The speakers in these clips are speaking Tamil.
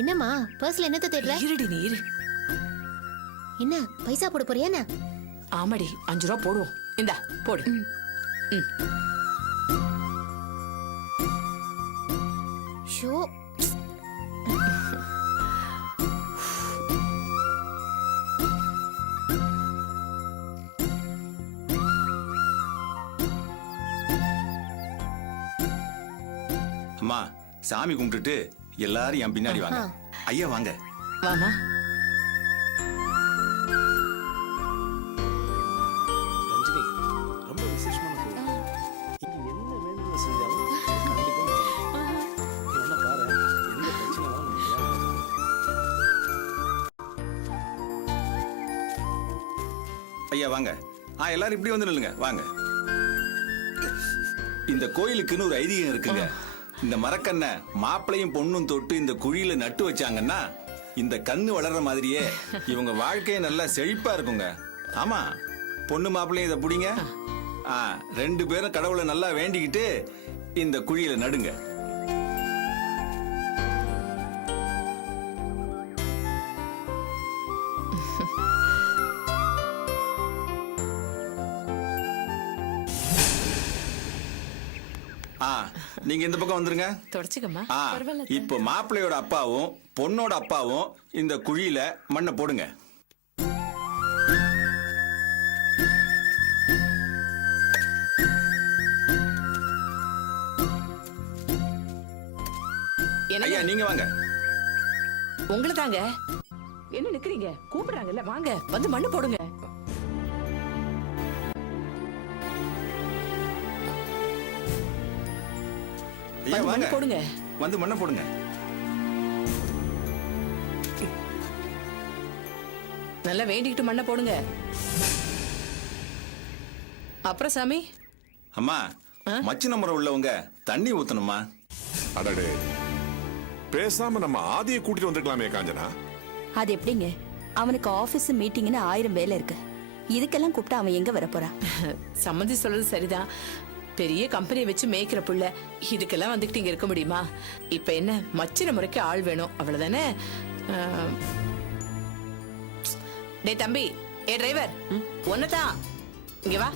என்னம்மா பர்ஸ்ல என்னத்த தேடுற? இருடி நீர். என்ன பைசா போட போறியா என்ன? ஆமாடி 5 ரூபா போடுவோம். இந்தா போடு. ஷோ அம்மா சாமி கும்பிட்டுட்டு எல்லாரும் என் பின்னாடி வாங்க. ஐயா வாங்க. வாமா. ரஞ்சினி ரொம்ப விசேஷமான கோயில். இங்க என்ன வேண்டுதல் செஞ்சாலும் கண்டிப்பா நடக்கும். நீ வேணா பாரு, எந்த பிரச்சனைனாலும் ஐயா வாங்க. எல்லாரும் இப்படி வந்து நில்லுங்க வாங்க. இந்த கோயிலுக்குன்னு ஒரு ஐதீகம் இருக்குங்க. இந்த மரக்கண்ணை மாப்பிளையும் பொண்ணும் தொட்டு இந்த குழியில நட்டு வச்சாங்கன்னா இந்த கண்ணு வளர்ற மாதிரியே இவங்க வாழ்க்கையை நல்லா செழிப்பா இருக்குங்க. ஆமா, பொண்ணு மாப்பிளையும் இதை பிடிங்க. 2 பேரும் கடவுளை நல்லா வேண்டிக்கிட்டு இந்த குழியில நடுங்க. நீங்க இந்த பக்கம் வந்துருங்க. தொடச்சுக்கம்மா. இப்போ மாப்பிள்ளையோட அப்பாவும் பொண்ணோட அப்பாவும் இந்த குழியில மண்ணை போடுங்க. ஐயா நீங்க வாங்க. உங்களை தாங்க. என்ன நிக்கிறீங்க? கூப்பிடுறாங்கல்ல, வாங்க வந்து மண்ணு போடுங்க. ஐயா வாங்க போடுங்க. வந்து மண்ணை போடுங்க. நல்லா வேண்டிக்கிட்டு மண்ணை போடுங்க. அப்புறம் சாமி. அம்மா மச்சின முறை உள்ளவங்க தண்ணி ஊத்தணுமா? அடடே, பேசாம நம்ம ஆதியை கூட்டிட்டு வந்திருக்கலாமே காஞ்சனா. அது எப்படிங்க? அவனுக்கு ஆபீஸ் மீட்டிங்னு 1000 வேலை இருக்கு. இதுக்கெல்லாம் கூப்பிட்டு அவன் எங்க வர போறான்? சம்மந்தி சொல்றது சரிதான். பெரிய கம்பெனியை வச்சு மேய்க்கிற புள்ள இதுக்கெல்லாம் வந்துகிட்டு இங்க இருக்க முடியுமா? இப்ப என்ன மச்சின முறைக்கு ஆள் வேணும், அவ்வளவுதானே? டே தம்பி, ஏ டிரைவர், ஒன்னதான் இங்க வா.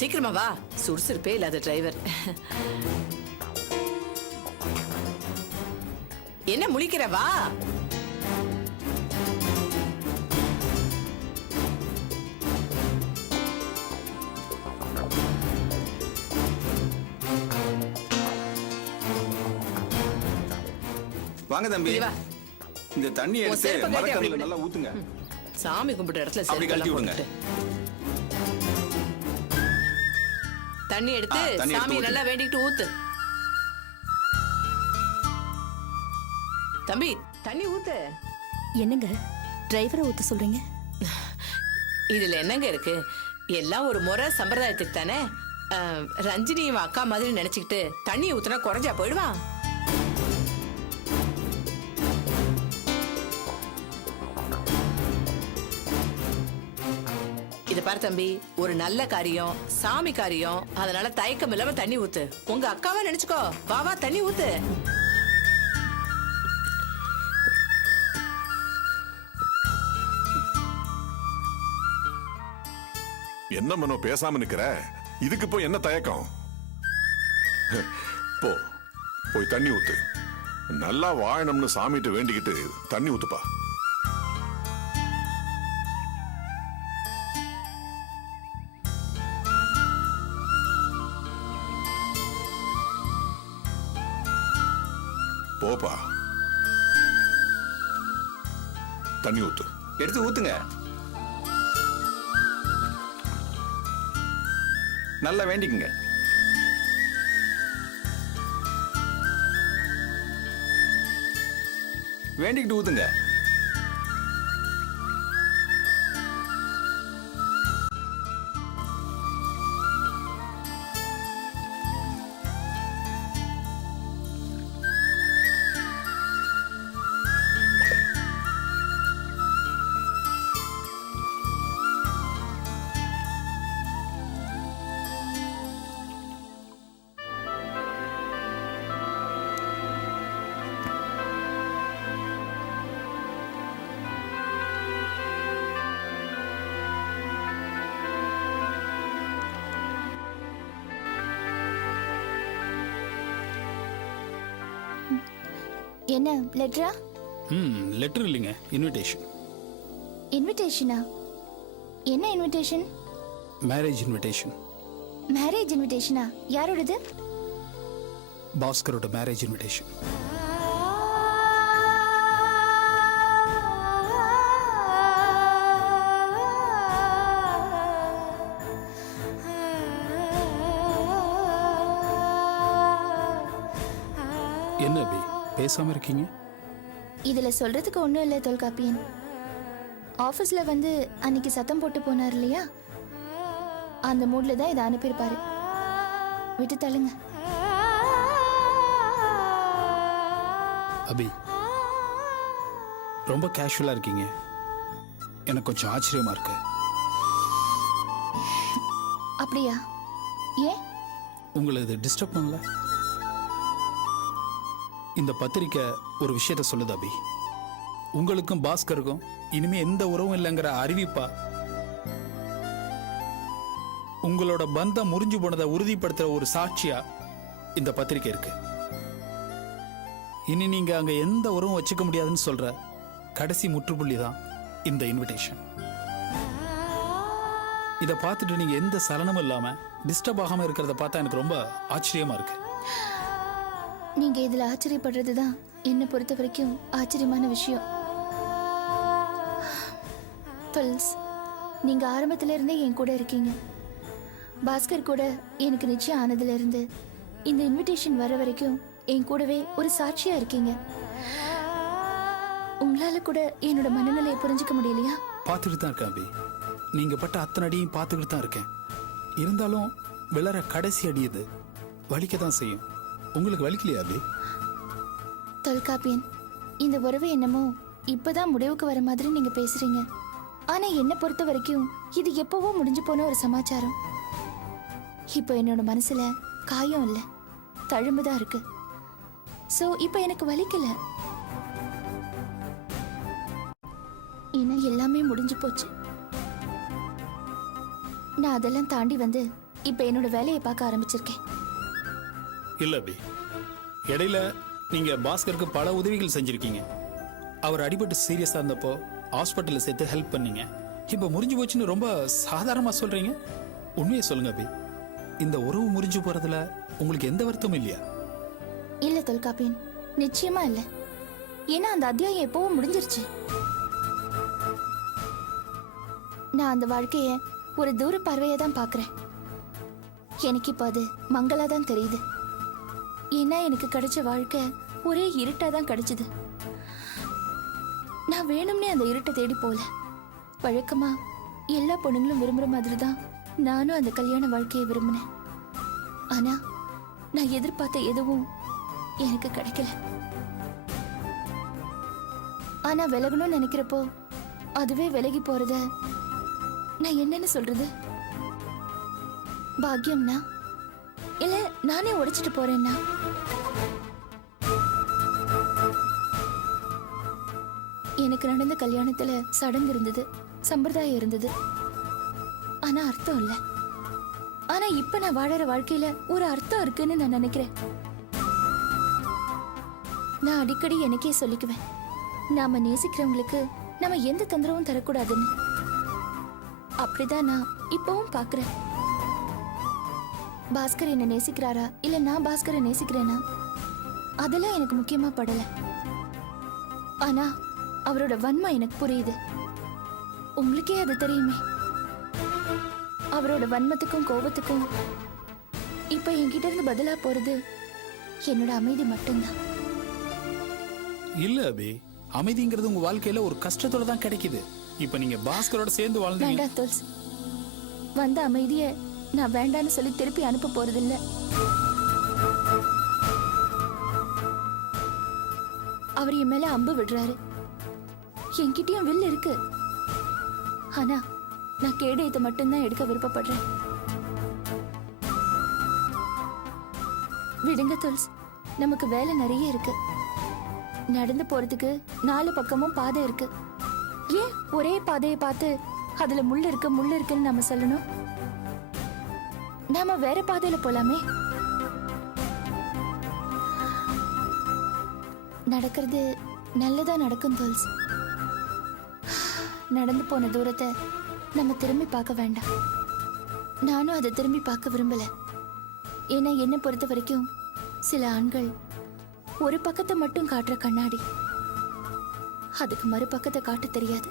சீக்கிரமா வா, சுறுசுறுப்பே இல்லாத டிரைவர். என்ன முழிக்கிற? வா. வாங்க தம்பி. இந்த தண்ணி எடுத்து மரக்கல்லுல நல்லா ஊத்துங்க. சாமி கும்பிட்ட இடத்துல அப்படி கழட்டி விடுங்க. தண்ணி எடுத்து சாமி நல்லா வேண்டிட்டு ஊத்து. தம்பி தண்ணி ஊத்து. என்னங்க டிரைவரை ஊத்த சொல்றீங்க? இதுல என்னங்க இருக்கு? எல்லாம் ஒரு முறை சம்பிரதாயத்துக்கு தானே. ரஞ்சினி இவன் அக்கா மாதிரி நினைச்சுக்கிட்டு தண்ணி ஊத்துனா குறைஞ்சா போயிடுவான். இத பாரு தம்பி, ஒரு நல்ல காரியம், சாமி காரியம், அதனால தயக்கம் இல்லாம தண்ணி ஊத்து. உங்க அக்காவா நினைச்சுக்கோ. வா வா தண்ணி ஊத்து. என்ன மனோ பேசாம நிக்கிற? இதுக்கு போய் என்ன தயக்கம்? போ, போய் தண்ணி ஊத்து. நல்லா வாழணும்னு சாமிட்டு வேண்டிக்கிட்டு தண்ணி ஊத்துப்பா. போப்பா, தண்ணி ஊத்து. எடுத்து ஊத்துங்க. நல்லா வேண்டிக்குங்க. வேண்டிக்கிட்டு ஊத்துங்க. என்ன லெட்டரா? லெட்டர் இல்லைங்க, இன்விடேஷன். இன்விடேஷனா? என்ன இன்விடேஷன்? Marriage invitation. மேரேஜ் இன்விடேஷனா? யாரோடது? பாஸ்கரோட மேரேஜ் இன்விடேஷன். என்ன அபி பேசாம இருக்கீங்க? இதுல சொல்றதுக்கு ஒண்ணும் இல்ல தொல்காப்பியன். ஆபீஸ்ல வந்து அன்னைக்கு சத்தம் போட்டு போனார் இல்லையா, அந்த மூட்ல தான் இதை அனுப்பியிருப்பாரு. விட்டு தள்ளுங்க. அபி ரொம்ப கேஷுவலா இருக்கீங்க, எனக்கு கொஞ்சம் ஆச்சரியமா இருக்கு. அப்படியா? ஏன்? உங்களை இது டிஸ்டர்ப் பண்ணல? இந்த பத்திரிக்கை ஒரு விஷயத்த சொல்லுது அபி. உங்களுக்கும் பாஸ்கருக்கும் இனிமே எந்த உறவும் இல்லைங்கிற அறிவிப்பா. உங்களோட பந்தம் முறிஞ்சு போனதை உறுதிப்படுத்துற ஒரு சாட்சியா இந்த பத்திரிக்கை இருக்கு. இனி நீங்க அங்க எந்த உறவும் வச்சுக்க முடியாதுன்னு சொல்ற கடைசி முற்றுப்புள்ளி தான் இந்த இன்விடேஷன். இதை பார்த்துட்டு நீங்க எந்த சலனமும் இல்லாம டிஸ்டர்ப் ஆகாம இருக்கிறத பார்த்தா எனக்கு ரொம்ப ஆச்சரியமா இருக்கு. நீங்க இதுல ஆச்சரியப்படுறதுதான் என்ன பொறுத்த வரைக்கும் ஆச்சரியமான விஷயம். துல்ஸ், நீங்க ஆரம்பத்துல இருந்தே என் கூட இருக்கீங்க. பாஸ்கர் கூட எனக்கு நிச்சயம் ஆனதுல இருந்து இந்த இன்விடேஷன் வர வரைக்கும் என் கூடவே ஒரு சாட்சியா இருக்கீங்க. உங்களால கூட என்னோட மனநிலையை புரிஞ்சுக்க முடியலையா? பார்த்துட்டு தான் இருக்கேன் அபி, நீங்க பட்ட அத்தனை அடியும் பார்த்துக்கிட்டு தான் இருக்கேன். இருந்தாலும் விளற கடைசி அடி இது வலிக்க தான் செய்யும். உங்களுக்கு வலிக்கலையா அபி? தொல்காப்பியன், இந்த உறவு என்னமோ இப்பதான் முடிவுக்கு வர மாதிரி நீங்க பேசுறீங்க. ஆனா என்ன பொறுத்த வரைக்கும் இது எப்பவோ முடிஞ்சு போன ஒரு சமாச்சாரம். இப்போ என்னோட மனசுல காயம் இல்ல, தழும்புதான் இருக்கு. சோ இப்போ எனக்கு வலிக்கல, ஏன்னா எல்லாமே முடிஞ்சு போச்சு. நான் அதெல்லாம் தாண்டி வந்து இப்ப என்னோட வேலையை பார்க்க ஆரம்பிச்சிருக்கேன். இல்ல அபி, இடையில நீங்க பாஸ்கருக்கு பல உதவிகள் செஞ்சிருக்கீங்க. அவர் அடிபட்டு சீரியஸா இருந்தப்போ ஹாஸ்பிட்டல்ல சேர்த்து ஹெல்ப் பண்ணீங்க. இப்ப முறிஞ்சு போச்சுன்னு ரொம்ப சாதாரணமா சொல்றீங்க. உண்மையை சொல்லுங்க அபி, இந்த உறவு முறிஞ்சு போறதுல உங்களுக்கு எந்த வருத்தமும் இல்லையா? இல்ல தொல்காப்பியன், நிச்சயமா இல்ல. ஏன்னா அந்த அத்தியாயம் எப்பவும் முடிஞ்சிருச்சு. நான் அந்த வாழ்க்கைய ஒரு தூர பார்வையை தான் பாக்குறேன். எனக்கு இப்ப அது மங்களா தான் தெரியுது. ஏன்னா எனக்கு கிடைச்ச வாழ்க்கை ஒரே இருட்டா தான் கிடைச்சது. நான் வேணும்னே அந்த இருட்டை தேடி போல. வழக்கமா எல்லா பொண்ணுங்களும் விரும்புற மாதிரி தான் நானும் அந்த கல்யாண வாழ்க்கையை விரும்பினேன். ஆனா நான் எதிர்பார்த்த எதுவும் எனக்கு கிடைக்கல. ஆனா விலகணும்னு நினைக்கிறப்போ அதுவே விலகி போறத நான் என்னன்னு சொல்றது? பாக்கியம்னா இல்ல நானே உடைச்சிட்டு போறேன்னா? எனக்கு நடந்த கல்யாணத்துல சடங்கு இருந்தது, சம்பிரதாயம் இருந்தது, ஆனா அர்த்தம் இல்ல. ஆனா இப்ப நான் வாழற வாழ்க்கையில ஒரு அர்த்தம் இருக்குன்னு நான் நினைக்கிறேன். நான் அடிக்கடி எனக்கே சொல்லிக்குவேன், நாம நேசிக்கிறவங்களுக்கு நம்ம எந்த தொந்தரவும் தரக்கூடாதுன்னு. அப்படிதான் நான் இப்பவும் பாக்குறேன். பாஸ்கர் என்ன நேசிக்கிறாரா இல்ல நான் பாஸ்கரை நேசிக்கிறேனா அதெல்லாம் எனக்கு முக்கியமா படல. ஆனா அவரோட வன்மை எனக்கு புரியுது. உங்களுக்கே அது தெரியுமே. அவரோட வன்மத்துக்கும் கோபத்துக்கும் இப்ப என்கிட்ட இருந்து பதிலா போறது என்னோட அமைதி மட்டும்தான். இல்ல அபி, அமைதிங்கிறது உங்க வாழ்க்கையில ஒரு கஷ்டத்தோட தான் கிடைக்குது. இப்ப நீங்க பாஸ்கரோட சேர்ந்து வாழ்ந்தீங்க. வேண்டாம் துல்ஸ், வந்த அமைதிய நான் வேண்டான்னு சொல்லி திருப்பி அனுப்ப போறதில்ல. அவர் என் மேல அம்பு விடுறாரு, என்கிட்டயும் வில் இருக்கு. ஆனா நான் கேடயத்தை மட்டும்தான் எடுக்க விருப்பப்படுறேன். விடுங்க துல்ஸ், நமக்கு வேலை நிறைய இருக்கு. நடந்து போறதுக்கு 4 பக்கமும் பாதை இருக்கு. ஏன் ஒரே பாதையை பார்த்து அதுல முள் இருக்குன்னு நம்ம சொல்லணும்? நாம வேற பாதையில போலாமே. நடக்கிறது நல்லதா நடக்கும் தோல்ஸ். நடந்து போன தூரத்தை நம்ம திரும்பி பார்க்க வேண்டாம். நானும் அதை திரும்பி பார்க்க விரும்பல. ஏன்னா என்னை பொறுத்த வரைக்கும் சில ஆண்கள் ஒரு பக்கத்தை மட்டும் காட்டுற கண்ணாடி, அதுக்கு மறுபக்கத்தை காட்ட தெரியாது.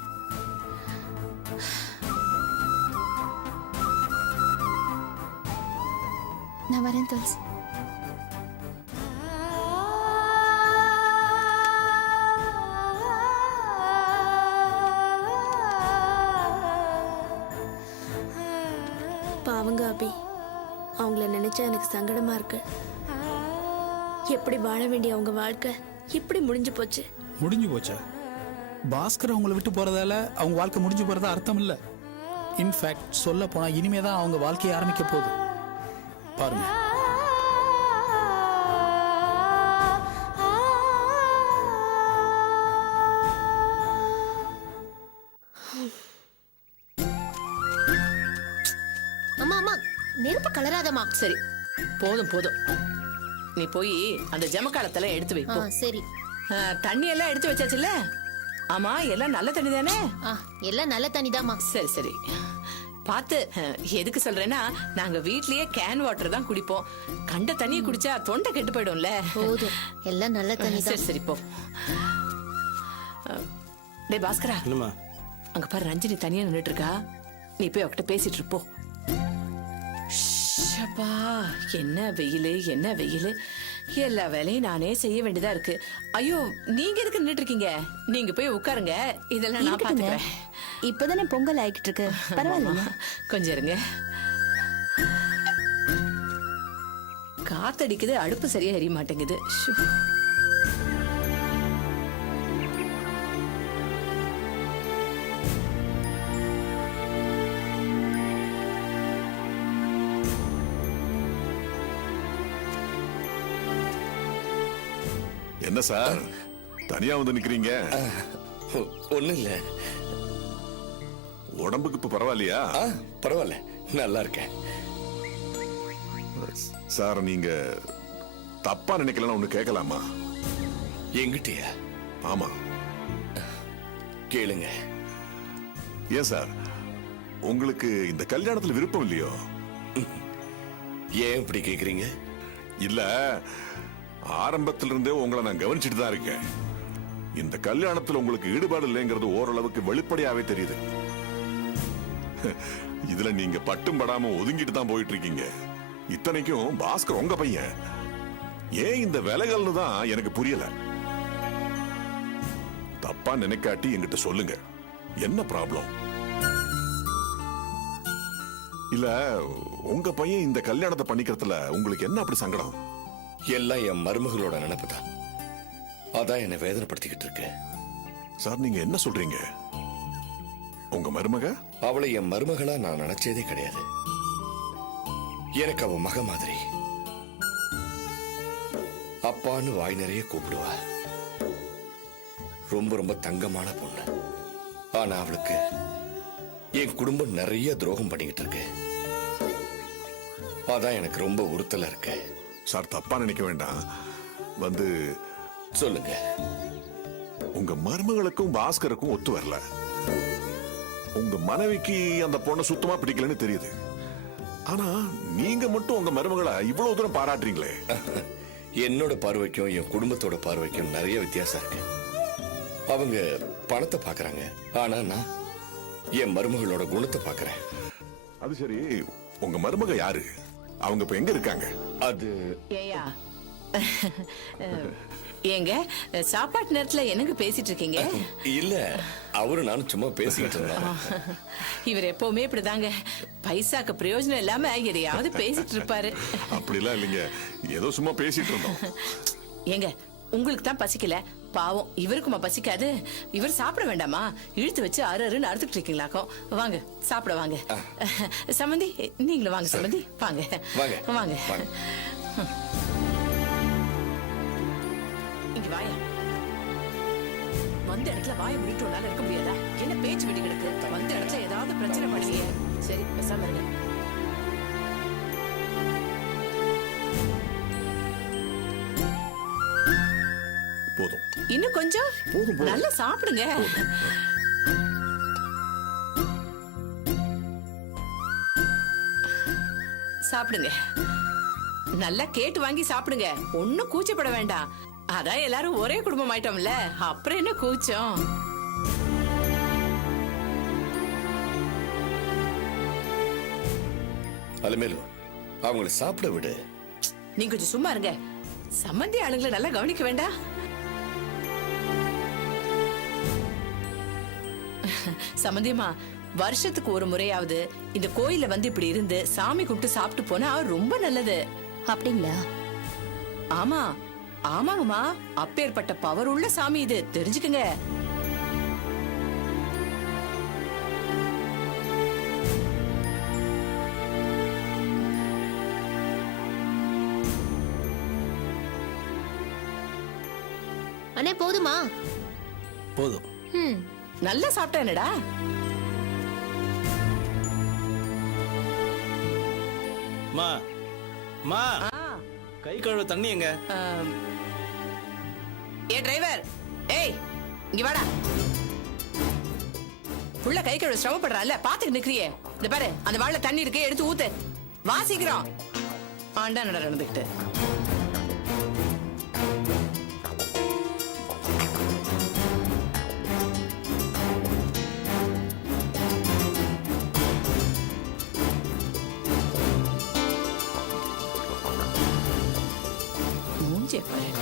நான் வரேன் தோல்ஸ். பாவங்க அபி, அவங்கள நினைச்சா எனக்கு சங்கடமா இருக்கு. எப்படி வாழ வேண்டிய அவங்க வாழ்க்கை இப்படி முடிஞ்சு போச்சு. முடிஞ்சு போச்சா? பாஸ்கர் அவங்கள விட்டு போறதால அவங்க வாழ்க்கை முடிஞ்சு போறதா அர்த்தம் இல்ல. இன்ஃபேக்ட் சொல்ல போனா இனிமே தான் அவங்க வாழ்க்கையை ஆரம்பிக்க போகுது. பாருங்க. அம்மா அம்மா, நெருப்பு கலராதம்மா. சரி, போதும் போதும். நீ போய் அந்த ஜமக்காலத்தெல்லாம் எடுத்து வை போ. சரி. தண்ணி எல்லாம் எடுத்து வச்சாச்சுல்ல? ஆமா, எல்லாம் நல்ல தண்ணி தானே? எல்லாம் நல்ல தண்ணிதாம்மா. சரி சரி, பார்த்து. எதுக்கு சொல்றேன்னா, நாங்க வீட்லயே கேன் வாட்டர் தான் குடிப்போம். கண்ட தண்ணியை குடிச்சா தொண்டை கெட்டு போயிடும்ல. போதும், எல்லாம் நல்ல தண்ணி சரி சரி, போ. டேய் பாஸ்கரா, என்னம்மா? அங்க பாரு, ரஞ்சினி தனியா நின்னுட்டு இருக்கா. நீ போய் அவகிட்ட பேசிட்டு இருப்போ. ஷப்பா, என்ன வெயிலு, என்ன வெயிலு. எல்லா வேலையும் நானே செய்ய வேண்டியதா இருக்கு. ஐயோ, நீங்க எதுக்கு நின்னுட்டு இருக்கீங்க? நீங்க போய் உட்காருங்க, இதெல்லாம் நான் இருக்கட்டுங்க. பாத்துக்கிறேன். இப்பதானே பொங்கல் ஆகிட்டு இருக்கு, பரவாயில்ல. கொஞ்சம் இருங்க. காத்தடிக்குது, அடுப்பு சரியா எரிய மாட்டேங்குது. ஷோ. என்ன சார் தனியா வந்து நிக்கிறீங்க? ஒண்ணு இல்ல. உடம்புக்கு இப்ப பரவாயில்லையா? பரவாயில்ல, நல்லா இருக்கேன். சார், நீங்க தப்பா நினைக்கலாம், ஒண்ணு கேட்கலாமா? எங்கிட்டயா? ஆமா. கேளுங்க. ஏன் சார், உங்களுக்கு இந்த கல்யாணத்துல விருப்பம் இல்லையோ? ஏன் இப்படி கேக்குறீங்க? இல்ல, ஆரம்பத்துல இருந்தே உங்களை நான் கவனிச்சுட்டு தான் இருக்கேன். இந்த கல்யாணத்துல உங்களுக்கு ஈடுபாடு இல்லைங்கிறது ஓரளவுக்கு வெளிப்படையாவே தெரியுது. இதுல நீங்க பட்டும் படாம ஒதுங்கிட்டு தான் போயிட்டு இருக்கீங்க. இத்தனைக்கும் பாஸ்கர் உங்க பையன். ஏன் இந்த விலகல்னு தான் எனக்கு புரியல. தப்பா நினைக்காட்டி என்கிட்ட சொல்லுங்க, என்ன ப்ராப்ளம்? இல்ல, உங்க பையன் இந்த கல்யாணத்தை பண்ணிக்கிறதுல உங்களுக்கு என்ன அப்படி சங்கடம்? எல்லாம் என் மருமகளோட நினைப்பு தான். அதான் என்னை வேதனைப்படுத்திக்கிட்டு இருக்கு. சார், நீங்க என்ன சொல்றீங்க? உங்க மருமக? அவளை என் மருமகளா நான் நினைச்சதே கிடையாது. எனக்கு அவ மக மாதிரி. அப்பான்னு வாய் நிறைய கூப்பிடுவா. ரொம்ப ரொம்ப தங்கமான பொண்ணு. ஆனா அவளுக்கு என் குடும்பம் நிறைய துரோகம் பண்ணிக்கிட்டு இருக்கு. அதான் எனக்கு ரொம்ப உறுத்தலா இருக்கு. சார், தப்பா நினைக்க வேண்டாம். வந்து சொல்லுங்க. உங்க மருமகளுக்கும் பாஸ்கருக்கும் ஒத்து வரல. உங்க மனைவிக்கு அந்த பொண்ணை சுத்தமா பிடிக்கலன்னு தெரியுது. ஆனா நீங்க மட்டும் உங்க மருமகளை இவ்வளவு தூரம் பாராட்டுறீங்களே. என்னோட பார்வைக்கும் என் குடும்பத்தோட பார்வைக்கும் நிறைய வித்தியாசம் இருக்கு. அவங்க பணத்தை பாக்குறாங்க, ஆனா நான் என் மருமகளோட குணத்தை பாக்குறேன். அது சரி, உங்க மருமக யாரு? அவங்க இப்ப எங்க இருக்காங்க? அது ஏயா, ஏங்க சாப்பாட்டு நேரத்துல என்னங்க பேசிட்டு இருக்கீங்க? இல்ல, அவரு நானும் சும்மா பேசிக்கிட்டு இருந்தோம். இவர் எப்பவுமே இப்படிதாங்க, பைசாக்கு பிரயோஜனம் இல்லாம எதையாவது பேசிட்டு இருப்பாரு. அப்படிலாம் இல்லைங்க, ஏதோ சும்மா பேசிட்டு இருந்தோம். ஏங்க, உங்களுக்கு தான் பசிக்கல, பாவம் இவருக்குமா பசிக்காது? இவர் சாப்பிட வேண்டாமா? இழுத்து வச்சு அருன்னு அறுத்துட்டு இருக்கீங்களாக்கும். வாங்க சாப்பிட வாங்க. சம்பந்தி, நீங்களும் வாங்க. சம்பந்தி, வாங்க வாங்க. இங்க வாயா. வந்த இடத்துல வாய முடிட்டோம்னால இருக்க முடியாதா? என்ன பேச்சு விட்டு கிடக்கு? வந்த இடத்துல ஏதாவது பிரச்சனை பண்ணுவீங்க. சரி, பேசாம இருங்க. போதும். கொஞ்சம் போதும், போதும். நல்லா சாப்பிடுங்க. சாப்பிடுங்க, நல்லா கேட்டு வாங்கி சாப்பிடுங்க. ஒண்ணும் கூச்சப்பட வேண்டாம். அதான் எல்லாரும் ஒரே குடும்பம் ஆயிட்டோம்ல, அப்புறம் என்ன கூச்சம்? அலமேலு அவங்கள சாப்பிட விடு. நீங்க கொஞ்சம் சும்மா இருங்க. சம்பந்தி ஆளுங்களை நல்லா கவனிக்க வேண்டாம்? சம்பந்தியம்மா, வருஷத்துக்கு ஒரு முறையாவது இந்த கோயில்ல வந்து இப்படி இருந்து சாமி கும்பிட்டு சாப்பிட்டு போனா ரொம்ப நல்லது. அப்படிங்களா? ஆமா, ஆமாங்கம்மா, அப்பேற்பட்ட பவர் உள்ள சாமி இது, தெரிஞ்சுக்குங்க. அண்ணே போதுமா? போதும். ம். நல்லா சாப்பிட்டா என்னடா? மா மா கை கழுவ தண்ணி எங்க? ஏ டிரைவர், ஏய் இங்க வாடா. புள்ள கை கழுவ சிரமப்படுறான்ல, பாத்துக்கு நிக்கிறியே. இந்த பாரு, அந்த வாழை தண்ணி இருக்கு, எடுத்து ஊத்து. வா சீக்கிரம். ஆண்டா நடந்துகிட்டு. மூஞ்சே பாரு.